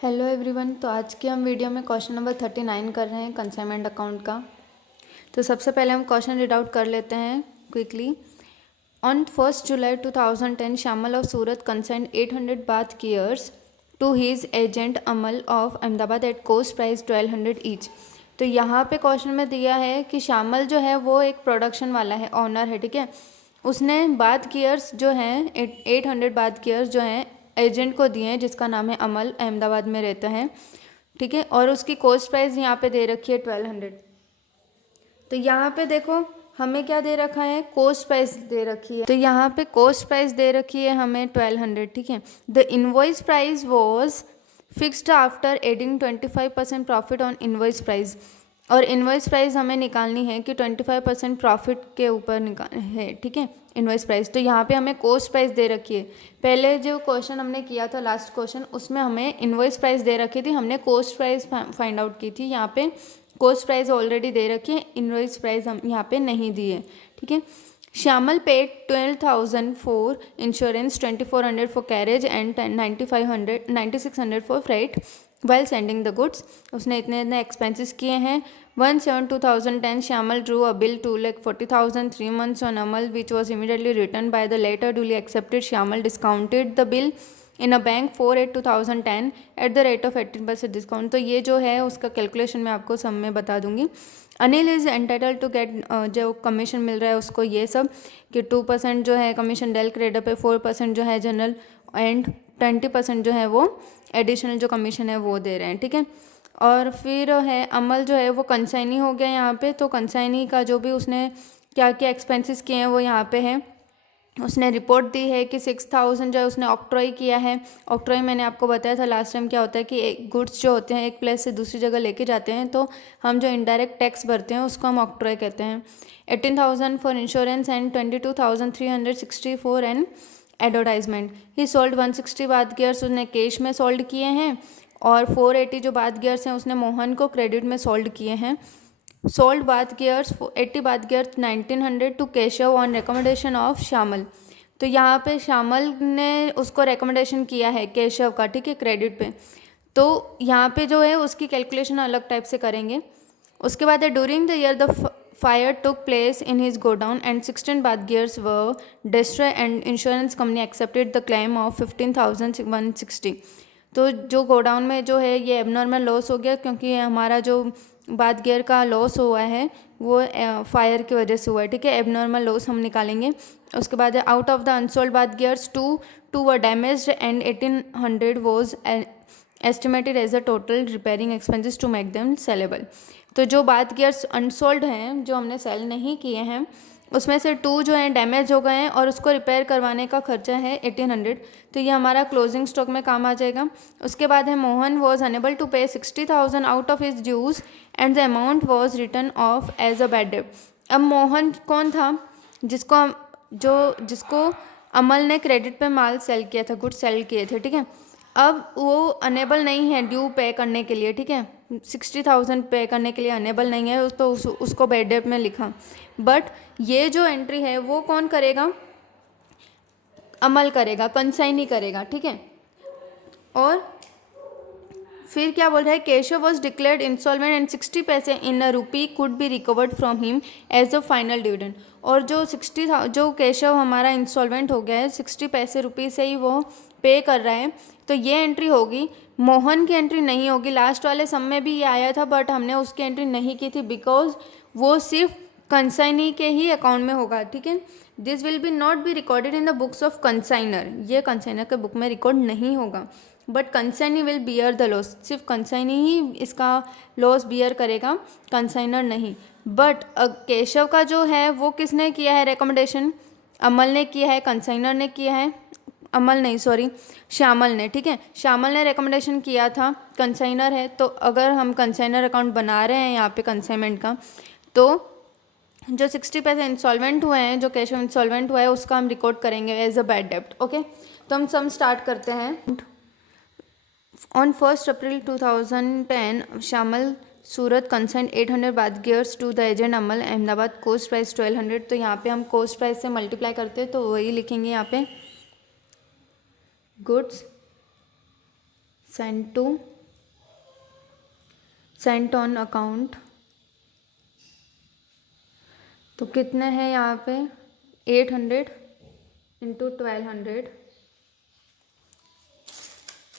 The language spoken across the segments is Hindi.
Hello everyone. तो आज के हम वीडियो में क्वेश्चन नंबर 39 कर रहे हैं कंसाइनमेंट अकाउंट का। तो सबसे पहले हम क्वेश्चन रीड आउट कर लेते हैं quickly. On 1 July 2010 Shyamal of Surat consigned 800 bath gears to his agent Amal of Ahmedabad at cost price 1200 each. तो यहाँ पे क्वेश्चन में दिया है कि श्यामल जो है वो एक प्रोडक्शन वाला है, ऑनर है, ठीक है। उसने बाथ गियर्स जो हैं 800 बाथ गियर्स जो हैं एजेंट को दिए हैं जिसका नाम है अमल, अहमदाबाद में रहता है, ठीक है। और उसकी कॉस्ट प्राइस यहाँ पे दे रखी है 1200। तो यहाँ पे देखो हमें क्या दे रखा है, कॉस्ट प्राइस दे रखी है। तो यहाँ पे कॉस्ट प्राइस दे रखी है हमें 1200, ठीक है। The invoice price was fixed after adding 25% profit on invoice price. और इनवॉइस प्राइस हमें निकालनी है कि 25% प्रॉफिट के ऊपर निकाल है, ठीक है, इनवॉइस प्राइस। तो यहाँ पे हमें कॉस्ट प्राइस दे रखी है। पहले जो क्वेश्चन हमने किया था लास्ट क्वेश्चन, उसमें हमें इनवॉइस प्राइस दे रखी थी, हमने कॉस्ट प्राइस फाइंड आउट की थी। यहाँ पे कॉस्ट प्राइस ऑलरेडी दे रखी है, इनवॉइस प्राइस हम यहाँ पे नहीं दी है, ठीक है। Shyamal paid 12,000 for insurance, 2,400 for carriage and 9,600 for freight while sending the goods. उसने इतने एक्सपेंसेस किए हैं। 1/7/2010 Shyamal drew a bill 2,40,000 3 months on Amal, which was immediately returned by the latter duly accepted. Shyamal discounted the bill in a bank 4/8/2010 at the rate of 18% discount. तो ये जो है उसका कैलकुलेशन मैं आपको सब में बता दूंगी। Anil is entitle to get, जो कमीशन मिल रहा है उसको ये सब कि 2% जो है कमीशन डेल क्रेडिट पे, 4% जो है जनरल एंड 20% जो है वो एडिशनल जो कमीशन है वो दे रहे हैं, ठीक है। और फिर है अमल जो है वो कंसाइनी हो गया यहाँ पे। तो कंसाइनी का जो भी उसने क्या क्या एक्सपेंसेस किए हैं वो यहाँ पे है। उसने रिपोर्ट दी है कि 6,000 जो है उसने ऑक्ट्रॉय किया है। ऑक्ट्रॉय मैंने आपको बताया था लास्ट टाइम क्या होता है कि एक गुड्स जो होते हैं एक प्लेस से दूसरी जगह लेके जाते हैं तो हम जो इनडायरेक्ट टैक्स भरते हैं उसको हम ऑक्ट्रॉय कहते हैं। 18,000 for insurance and 22,360 for an advertisement. He sold 160 bath gears उसने कैश में सोल्ड किए हैं और 480 जो बाथ गियर्स हैं उसने मोहन को क्रेडिट में सोल्ड किए हैं। Sold bath gears 80 bath gears 1900 to Keshav on recommendation of Shyamal. तो यहाँ पे श्यामल ने उसको रिकमेंडेशन किया है केशव का, ठीक है, क्रेडिट पे। तो यहाँ पे जो है उसकी कैलकुलेशन अलग टाइप से करेंगे। उसके बाद है during the year the fire took place in his godown and 16 bath gears were destroy and insurance company accepted the claim of 15,160। तो जो गोडाउन में जो है ये एबनॉर्मल लॉस हो गया क्योंकि हमारा जो बाथ गियर का लॉस हुआ है वो फायर की वजह से हुआ है, ठीक है। एबनॉर्मल लॉस हम निकालेंगे। उसके बाद out of the unsold bath gears two were damaged and 1,800 was estimated as a total repairing expenses to make them saleable. तो जो बाथ गियर्स अनसोल्ड हैं जो हमने सेल नहीं किए हैं उसमें से 2 जो हैं डैमेज हो गए हैं और उसको रिपेयर करवाने का खर्चा है 1,800। तो ये हमारा क्लोजिंग स्टॉक में काम आ जाएगा। उसके बाद है Mohan was unable to pay 60,000 out of his dues and the amount was return off as a bad debt. अब मोहन कौन था जिसको अमल ने क्रेडिट पे माल सेल किया था, गुड सेल किए थे, ठीक है। अब वो अनेबल नहीं है ड्यू पे करने के लिए, ठीक है, 60,000 पे करने के लिए अनेबल नहीं है तो उसको बैड डेट में लिखा। बट ये जो एंट्री है वो कौन करेगा, अमल करेगा, कंसाइनी करेगा, ठीक है। और फिर क्या बोल रहा है, Keshav was declared instalment and 60 paise in a rupee could be recovered from him as a final dividend. और जो केशव हमारा इंस्टॉलमेंट हो गया है 60 पैसे रुपये से ही वो पे कर रहा है, तो ये एंट्री होगी। मोहन की एंट्री नहीं होगी। लास्ट वाले सम में भी ये आया था बट हमने उसकी एंट्री नहीं की थी बिकॉज वो सिर्फ कंसाइनी के ही अकाउंट में होगा, ठीक है। This will be not be recorded in the books of consignor, ये कंसाइनर के बुक में रिकॉर्ड नहीं होगा। But consignee will bear the loss, सिर्फ कंसाइनी ही इसका लॉस बियर करेगा, कंसाइनर नहीं। बट केशव का जो है वो किसने किया है रिकमेंडेशन, अमल ने किया है, कंसाइनर ने किया है, अमल नहीं सॉरी श्यामल ने, ठीक है। श्यामल ने रिकमेंडेशन किया था, कंसाइनर है। तो अगर हम कंसाइनर अकाउंट बना रहे हैं यहाँ पे कंसाइनमेंट का, तो जो 60 पैसे इंस्टॉलमेंट हुए हैं, जो केशव इंस्टॉलमेंट हुआ है उसका हम रिकॉर्ड करेंगे एज अ बैड डेब्ट, ओके। तो हम सम स्टार्ट करते हैं। On 1 April 2010 Shyamal Surat consigned 800 bath gears to the agent Amal Ahmedabad, cost price 1200। तो यहाँ पे हम कॉस्ट प्राइस से मल्टीप्लाई करते हैं तो वही लिखेंगे यहाँ पे, गुड्स सेंट ऑन अकाउंट। तो कितने हैं यहाँ पे 800 इंटू 1200,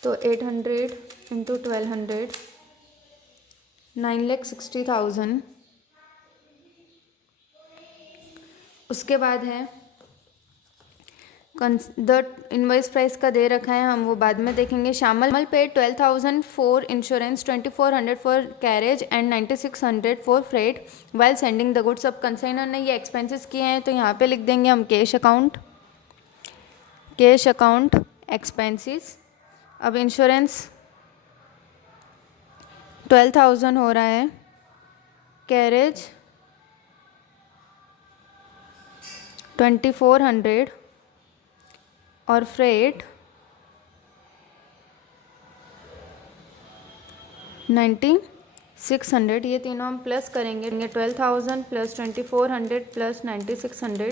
तो 800 इंटू 1200 9,60,000। उसके बाद है द इनवॉइस प्राइस का दे रखा है, हम वो बाद में देखेंगे। श्यामल पे 12,000 for insurance, 2,400 for carriage and 9,600 for freight while sending the goods. अब कंसाइनर ने ये एक्सपेंसेस किए हैं तो यहाँ पे लिख देंगे हम कैश अकाउंट एक्सपेंसेस। अब इंश्योरेंस 12,000 हो रहा है, कैरेज 2,400 और फ्रेट 9,600। ये तीनों हम प्लस करेंगे, 12,000 प्लस 2,400 प्लस 9,600,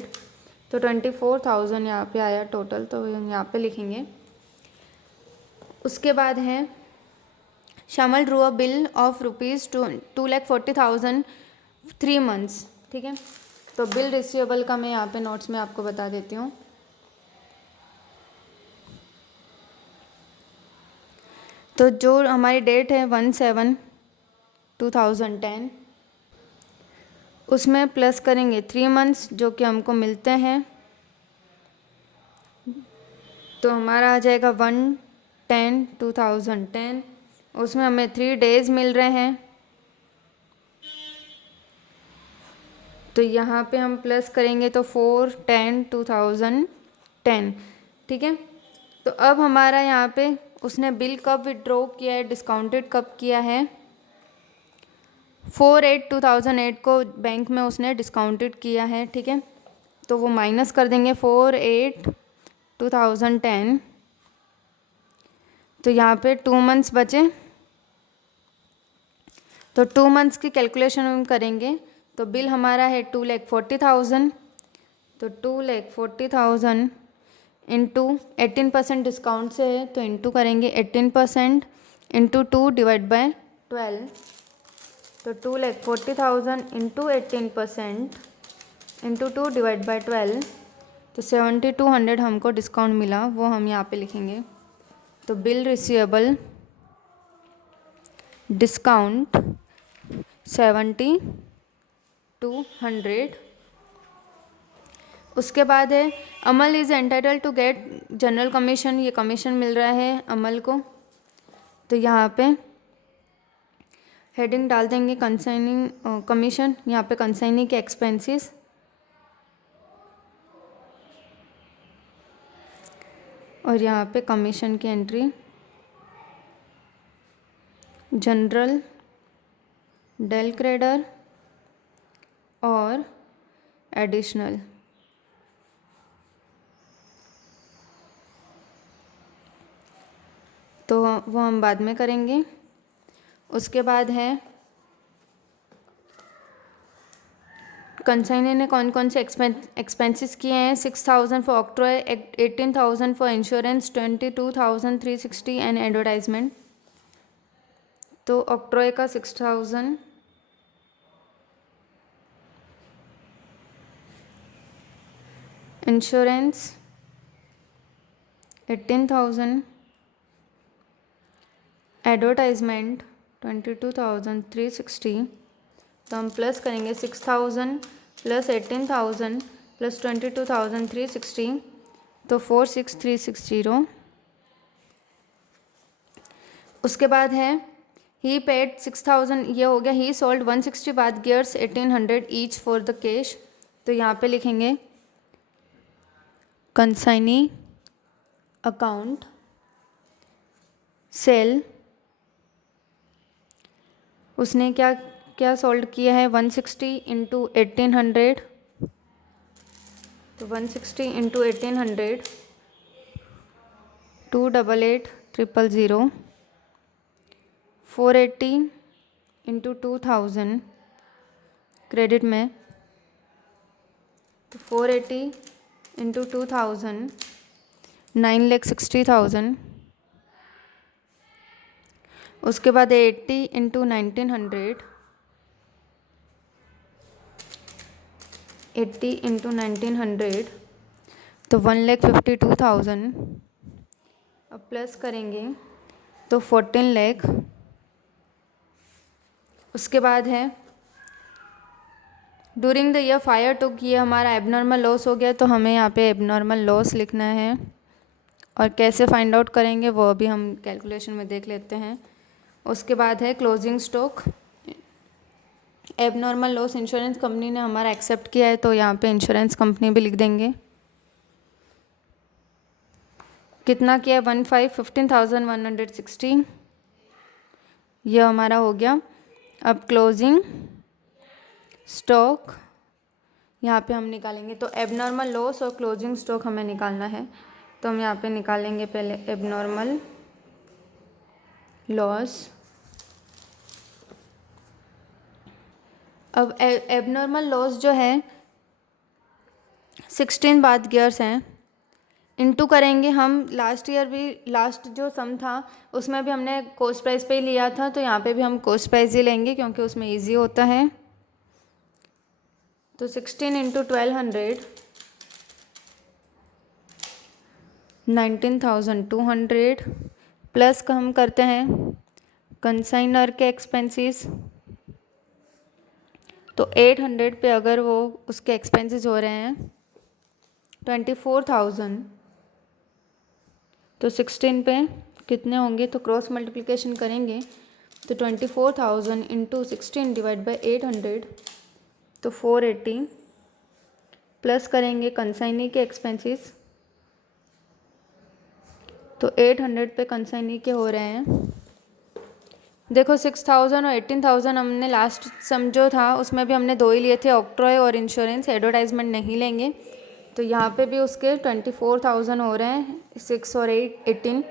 तो 24,000 यहाँ पे आया टोटल, तो हम यहाँ पे लिखेंगे। उसके बाद है Shyamal drew a bill of ₹2,40,000 3 months. ठीक है, तो बिल रिसीवेबल का मैं यहाँ पे नोट्स में आपको बता देती हूँ। तो जो हमारी डेट है 1/7/2010, उसमें प्लस करेंगे 3 मंथ्स जो कि हमको मिलते हैं, तो हमारा आ जाएगा 1/10/2010। उसमें हमें 3 डेज मिल रहे हैं, तो यहाँ पे हम प्लस करेंगे तो 4/10/2010। ठीक है, तो अब हमारा यहाँ पे उसने बिल कब विड्रॉ किया है, डिस्काउंटेड कब किया है, 4/8/2008 को बैंक में उसने डिस्काउंटेड किया है। ठीक है, तो वो माइनस कर देंगे 4/8/2010, तो यहाँ पे 2 मंथ्स बचे, तो 2 मंथ्स की कैलकुलेशन हम करेंगे। तो बिल हमारा है 2,40,000, तो 2,40,000 इंटू 18% डिस्काउंट से है, तो इंटू करेंगे 18% इंटू 2/12, तो 2,40,000 इंटू 18% इंटू 2/12, तो 7,200 हमको डिस्काउंट मिला, वो हम यहाँ पे लिखेंगे। तो बिल रिसीवेबल डिस्काउंट 7,200। उसके बाद है Amal is entitle to get general commission, ये कमीशन मिल रहा है अमल को, तो यहाँ पे हेडिंग डाल देंगे कंसाइनिंग कमीशन, यहाँ पे कंसाइनिंग के एक्सपेंसेस, और यहाँ पे कमीशन की एंट्री जनरल, डेल क्रेडर और एडिशनल। तो वो हम बाद में करेंगे। उसके बाद है कंसाइनर ने कौन कौन से एक्सपेंसेस किए हैं, 6,000 for octroi, 18,000 for insurance, 22,360 and advertisement. तो ऑक्ट्रॉय का 6,000, इंश्योरेंस 18,000, एडवर्टाइजमेंट 22,360, तो हम प्लस करेंगे 6,000 प्लस 18,000 प्लस 22,360, तो 46,360। उसके बाद है ही पेड 6,000, ये हो गया। ही sold 160 bath gears 1,800 each for the cash, तो यहाँ पे लिखेंगे कंसाइनी अकाउंट सेल, उसने क्या क्या सोल्ड किया है, 160 इंटू 1,800, तो 160 इंटू 1,800 288,000, 480 इंटू 2,000 क्रेडिट में, तो 480 इंटू 2,000 9,60,000, उसके बाद 80 इंटू 1900, 80 इंटू 1900 तो 1,52,000। अब प्लस करेंगे तो 14 लाख। उसके बाद है ड्यूरिंग द ईयर फायर टुक, ये हमारा एबनॉर्मल लॉस हो गया, तो हमें यहाँ पे एबनॉर्मल लॉस लिखना है। और कैसे फाइंड आउट करेंगे वो अभी हम कैलकुलेशन में देख लेते हैं। उसके बाद है closing stock. Abnormal loss insurance company ने हमारा एक्सेप्ट किया है, तो यहाँ पे इंश्योरेंस कंपनी भी लिख देंगे। कितना किया? 15,160, ये हमारा हो गया। अब क्लोजिंग स्टॉक यहाँ पे हम निकालेंगे, तो एबनॉर्मल लॉस और क्लोजिंग स्टॉक हमें निकालना है, तो हम यहाँ पे निकालेंगे पहले एबनॉर्मल लॉस। अब एबनॉर्मल लॉस जो है 16 बाथ गियर्स हैं, इनटू करेंगे हम। लास्ट ईयर भी लास्ट जो सम था उसमें भी हमने कॉस्ट प्राइस पे ही लिया था, तो यहाँ पे भी हम कॉस्ट प्राइस ही लेंगे क्योंकि उसमें इजी होता है। तो 16 इंटू 1200 19,200 प्लस का हम करते हैं कंसाइनर के एक्सपेंसेस, तो 800 पे अगर वो उसके एक्सपेंसेस हो रहे हैं 24,000, तो 16 पे कितने होंगे? तो क्रॉस मल्टीप्लिकेशन करेंगे तो 24,000 इंटू 16 डिवाइड बाई 800 तो 480, प्लस करेंगे कंसाइनी के एक्सपेंसेस, तो 800 पे कंसाइनी के हो रहे हैं। देखो 6,000 और 18,000 हमने लास्ट सम जो था उसमें भी हमने दो ही लिए थे, ऑक्ट्रॉय और इंश्योरेंस, एडवर्टाइजमेंट नहीं लेंगे। तो यहाँ पे भी उसके 24,000 हो रहे हैं, 6 और 18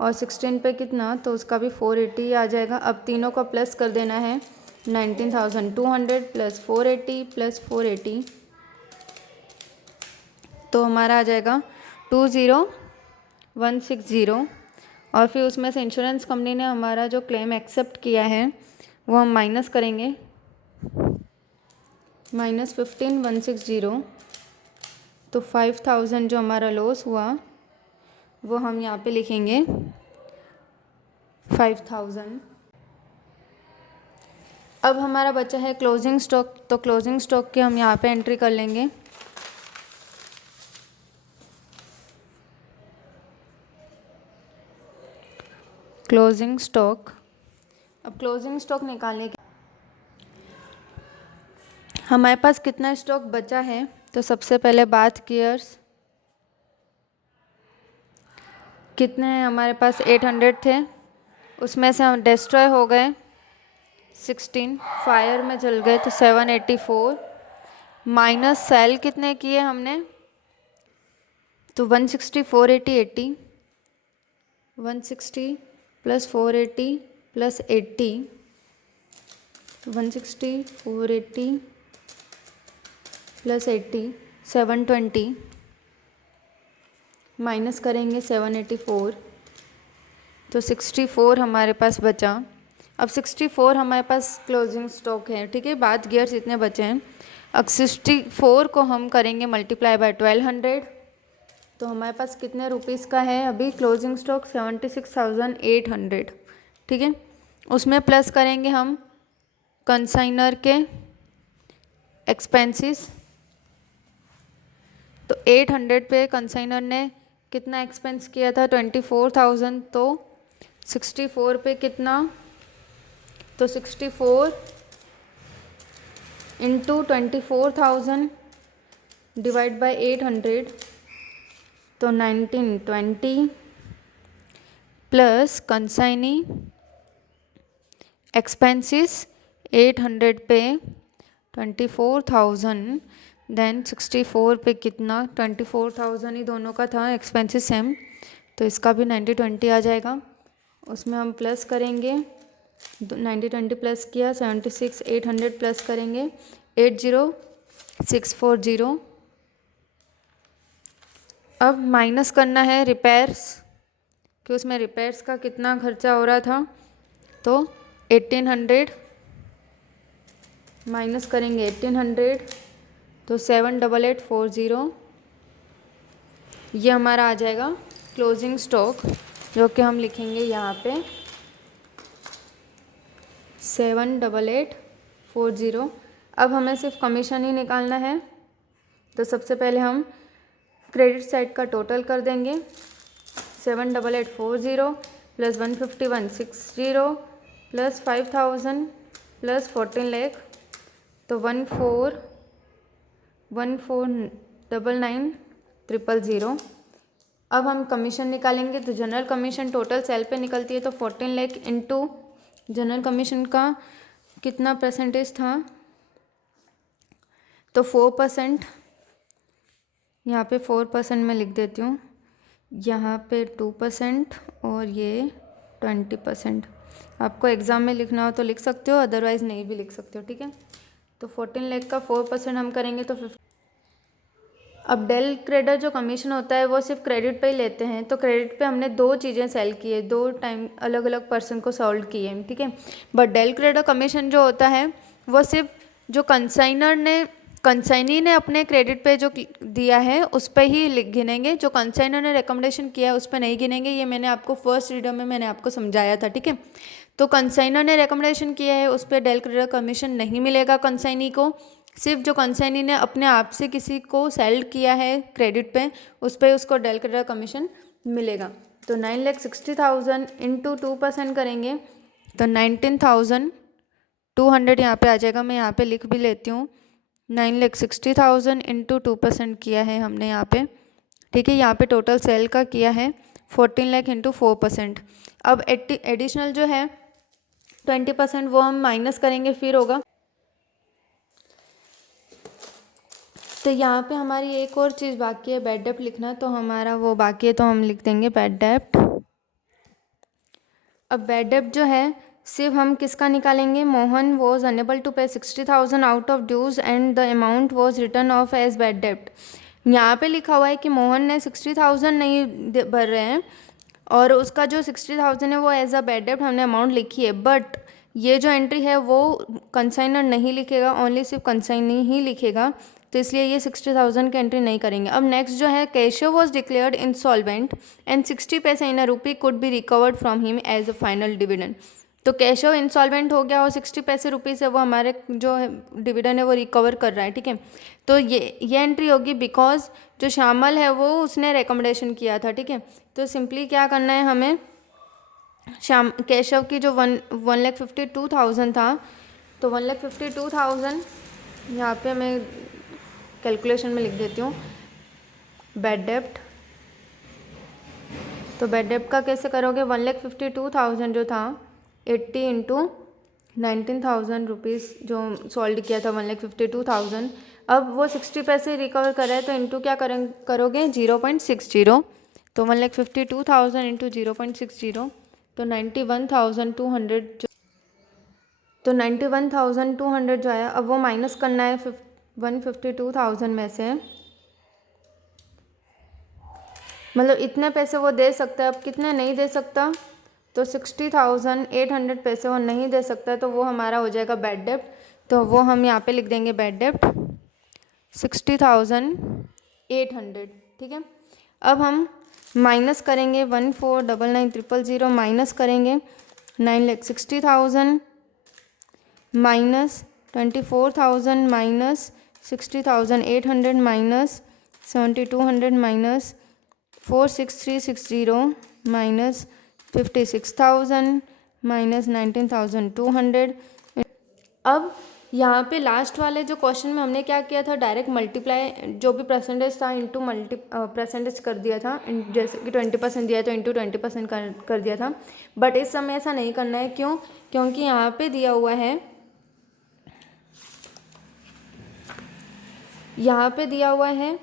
और 16 पे कितना, तो उसका भी 480 आ जाएगा। अब तीनों का प्लस कर देना है, 19,200 प्लस 480 प्लस 480, तो हमारा आ जाएगा 20,160। और फिर उसमें से इंश्योरेंस कंपनी ने हमारा जो क्लेम एक्सेप्ट किया है वो हम माइनस करेंगे, -15,160, तो 5,000 जो हमारा लॉस हुआ वो हम यहाँ पे लिखेंगे 5,000। अब हमारा बचा है क्लोजिंग स्टॉक, तो क्लोजिंग स्टॉक की हम यहाँ पे एंट्री कर लेंगे। क्लोजिंग स्टॉक, अब क्लोजिंग स्टॉक निकालने के हमारे पास कितना स्टॉक बचा है, तो सबसे पहले बाथ गियर्स कितने हैं हमारे पास? 800 थे, उसमें से हम डिस्ट्रॉय हो गए 16, फायर में जल गए तो 784, माइनस सेल कितने किए हमने, तो 160 480 80, 160 प्लस 480 प्लस 80, तो 160 480 प्लस 80 720, माइनस करेंगे 784, तो 64 हमारे पास बचा। अब 64 हमारे पास क्लोजिंग स्टॉक है, ठीक है, बाथ गियर्स इतने बचे हैं। अब 64 को हम करेंगे मल्टीप्लाई बाय 1200, तो हमारे पास कितने रुपीस का है अभी क्लोजिंग स्टॉक? 76,800, ठीक है। उसमें प्लस करेंगे हम कंसाइनर के एक्सपेंसेस, तो 800 पे कंसाइनर ने कितना एक्सपेंस किया था? 24,000, तो 64 पे कितना, तो 64 इंटू 24,000 डिवाइड बाई 800, तो 1920 प्लस कंसाइनी एक्सपेंसेस 800 पे 24,000, देन 64 पे कितना, 24,000 ही दोनों का था, एक्सपेंसेस सेम, तो इसका भी 90-20 आ जाएगा। उसमें हम प्लस करेंगे, 90-20 प्लस किया 76, 800 प्लस करेंगे 80,640। अब माइनस करना है रिपेयर्स, कि उसमें रिपेयर्स का कितना खर्चा हो रहा था, तो 1800 माइनस करेंगे 1800 तो 78840 ये हमारा आ जाएगा क्लोजिंग स्टॉक, जो कि हम लिखेंगे यहाँ पे 78840। अब हमें सिर्फ कमीशन ही निकालना है, तो सबसे पहले हम क्रेडिट साइड का टोटल कर देंगे 78840 प्लस 15160 प्लस 5000 प्लस 14 लाख, तो 1499,000। अब हम कमीशन निकालेंगे, तो जनरल कमीशन टोटल सेल पे निकलती है, तो 14 लाख इंटू जनरल कमीशन का कितना परसेंटेज था, तो 4%। यहाँ पे 4% मैं लिख देती हूँ, यहाँ पे 2% और ये 20%। आपको एग्ज़ाम में लिखना हो तो लिख सकते हो, अदरवाइज़ नहीं भी लिख सकते हो, ठीक है। तो 14 लाख का 4% हम करेंगे तो 50। अब डेल क्रेडिट जो कमीशन होता है वो सिर्फ क्रेडिट पे ही लेते हैं, तो क्रेडिट पे हमने दो चीज़ें सेल की है, दो टाइम अलग अलग पर्सन को सोल्ड किए हैं, ठीक है। बट डेल क्रेडिट कमीशन जो होता है वो सिर्फ जो कंसाइनी ने अपने क्रेडिट पे जो दिया है उस पर ही गिनेंगे, जो कंसाइनर ने रिकमेंडेशन किया है उस पर नहीं गिनेंगे। ये मैंने आपको फर्स्ट वीडियो में मैंने आपको समझाया था, ठीक है। तो कंसाइनर ने रिकमेंडेशन किया है उस पर डेल क्रेडिट कमीशन नहीं मिलेगा कंसाइनी को, सिर्फ जो कंसाइनी ने अपने आप से किसी को सेल किया है क्रेडिट पे उस पर उसको डेल क्रेडिट कमीशन मिलेगा। तो 9,60,000 इंटू 2% करेंगे तो 19,200 यहाँ पे आ जाएगा। मैं यहाँ पे लिख भी लेती हूँ, 9,60,000 इंटू 2% किया है हमने यहाँ पे, ठीक है। यहाँ पे टोटल सेल का किया है 14 लाख इंटू 4%। अब एडिशनल जो है 20% वो हम माइनस करेंगे, फिर होगा। तो यहाँ पे हमारी एक और चीज़ बाकी है, बैड डेप्ट लिखना, तो हमारा वो बाकी है, तो हम लिख देंगे बैड डेप्ट। अब बैड डेप्ट जो है सिर्फ हम किसका निकालेंगे, Mohan was unable to pay 60,000 out of dues and the amount was return off as bad डेप्ट। यहाँ पे लिखा हुआ है कि मोहन ने 60,000 नहीं भर रहे हैं और उसका जो 60,000 है वो एज अ बैड डेप्ट हमने अमाउंट लिखी है, बट ये जो एंट्री है वो कंसाइनर नहीं लिखेगा, ओनली सिर्फ कंसाइनी ही लिखेगा, तो इसलिए ये 60,000 की एंट्री नहीं करेंगे। अब नेक्स्ट जो है, Keshav was declared insolvent and 60 paise in a rupee could be recovered from him as a final dividend. तो केशव इंसॉल्वेंट हो गया और 60 पैसे रुपये से वो हमारे जो डिविडेंड है वो रिकवर कर रहा है, ठीक है। तो ये एंट्री होगी बिकॉज जो श्यामल है वो उसने रिकमेंडेशन किया था, ठीक है। तो सिंपली क्या करना है हमें, केशव की जो 1,52,000 था, तो 1,52,000 यहाँ पे मैं कैलकुलेशन में लिख देती हूँ बैड डेप्ट। तो बैड डेप्ट का कैसे करोगे, 1,52,000 जो था 80 इंटू 19,000 रुपीज़ जो सॉल्व किया था 1,52,000, अब वो 60 पैसे रिकवर कर रहा है, तो इंटू क्या करोगे 0.60, तो 1,52,000 इंटू 0.60 तो 91,200 तो 91,200 जो है, अब वो माइनस करना है 152,000 में से, मतलब इतने पैसे वो दे सकता है, अब कितने नहीं दे सकता, तो 60,800 पैसे वो नहीं दे सकता, तो वो हमारा हो जाएगा बैड डेप्ट। तो वो हम यहाँ पे लिख देंगे बैड डेप्ट 60,800, ठीक है। अब हम माइनस करेंगे 1499,000 माइनस करेंगे 9,60,000 minus 24,000 minus 60,800 minus 7,200 minus 4,6,360 minus 56,000 minus 19,200। अब यहाँ पे लास्ट वाले जो क्वेश्चन में हमने क्या किया था, डायरेक्ट मल्टीप्लाई जो भी परसेंटेज था इंटू परसेंटेज कर दिया था, जैसे कि 20% दिया है तो इंटू 20% कर दिया था। बट इस समय ऐसा नहीं करना है, क्यों, क्योंकि यहाँ पे दिया हुआ है, यहाँ पे दिया हुआ है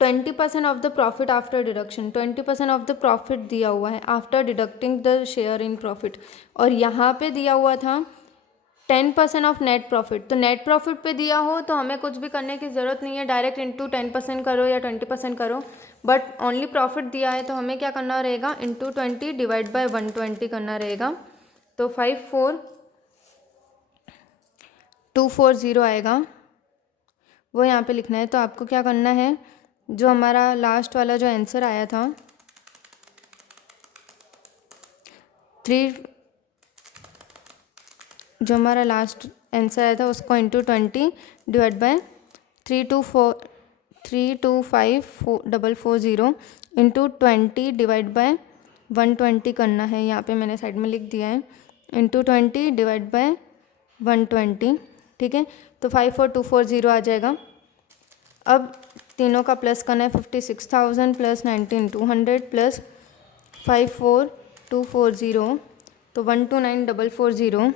20% of the profit after deduction, 20% of the profit दिया हुआ है after deducting the share in profit, और यहाँ पे दिया हुआ था 10% ऑफ नेट प्रॉफिट। तो नेट प्रॉफिट पे दिया हो तो हमें कुछ भी करने की ज़रूरत नहीं है, डायरेक्ट इंटू 10% करो या 20% करो, बट ओनली प्रॉफिट दिया है तो हमें क्या करना रहेगा, इंटू 20 डिवाइड बाय 120 करना रहेगा। तो 54240 आएगा, वो यहाँ पे लिखना है। तो आपको क्या करना है, जो हमारा लास्ट वाला जो आंसर आया था 3, जो हमारा लास्ट आंसर आया था उसको into 20 divide by 32540 into 20 divide by 120 करना है। यहाँ पे मैंने साइड में लिख दिया है, इंटू 20 डिवाइड बाय 120, ठीक है। तो 54240 आ जाएगा। अब तीनों का प्लस करना है, 56,000 प्लस 19,200 प्लस 54240, तो 129,440।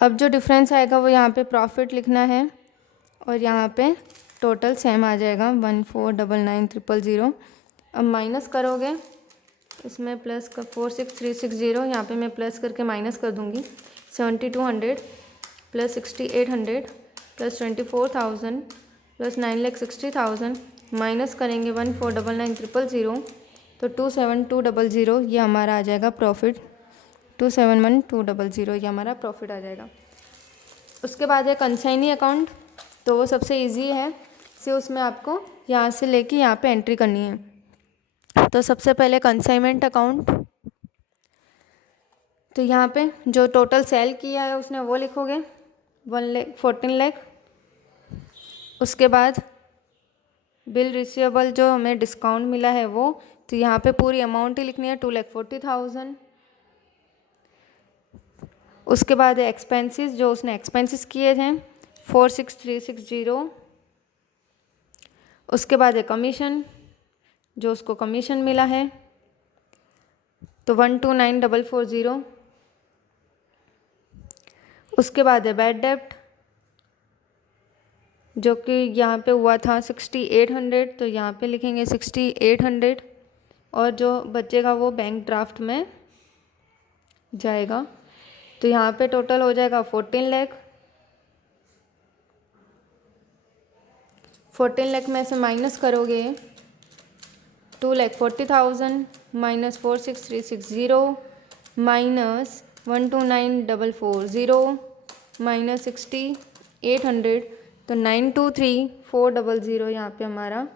अब जो डिफरेंस आएगा वो यहाँ पे प्रॉफिट लिखना है और यहाँ पे टोटल सेम आ जाएगा 1499,000। अब माइनस करोगे, इसमें प्लस का 46,360, यहाँ पे मैं प्लस करके माइनस कर दूँगी। 7,200 प्लस 6,800 प्लस 24,000 प्लस 9,60,000 माइनस करेंगे 1499,000, तो 27200 ये हमारा आ जाएगा प्रॉफिट। 271,200 ये हमारा प्रॉफिट आ जाएगा। उसके बाद है कंसाइनी अकाउंट, तो वो सबसे इजी है, से उसमें आपको यहाँ से लेके यहाँ पे एंट्री करनी है। तो सबसे पहले कंसाइनमेंट अकाउंट, तो यहाँ पे जो टोटल सेल किया है उसने वो लिखोगे 14 लाख। उसके बाद बिल रिसीवेबल जो हमें डिस्काउंट मिला है वो, तो यहाँ पे पूरी अमाउंट ही लिखनी है 2,40,000। उसके बाद है एक्सपेंसेस, जो उसने एक्सपेंसेस किए थे 46,360। उसके बाद है कमीशन, जो उसको कमीशन मिला है, तो 129,440। उसके बाद है बैड डेप्ट, जो कि यहाँ पे हुआ था 6,800, तो यहाँ पे लिखेंगे 6,800 और जो बचेगा वो बैंक ड्राफ्ट में जाएगा। तो यहाँ पे टोटल हो जाएगा 14 लाख। 14 लाख में से माइनस करोगे 2,40,000 माइनस 46,360 माइनस 129,440 माइनस 6,800, तो 923,400 यहाँ पे हमारा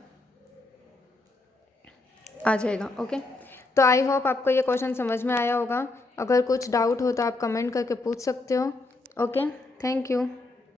आ जाएगा। ओके, तो आई होप आपको ये क्वेश्चन समझ में आया होगा। अगर कुछ डाउट हो तो आप कमेंट करके पूछ सकते हो। Okay, thank you.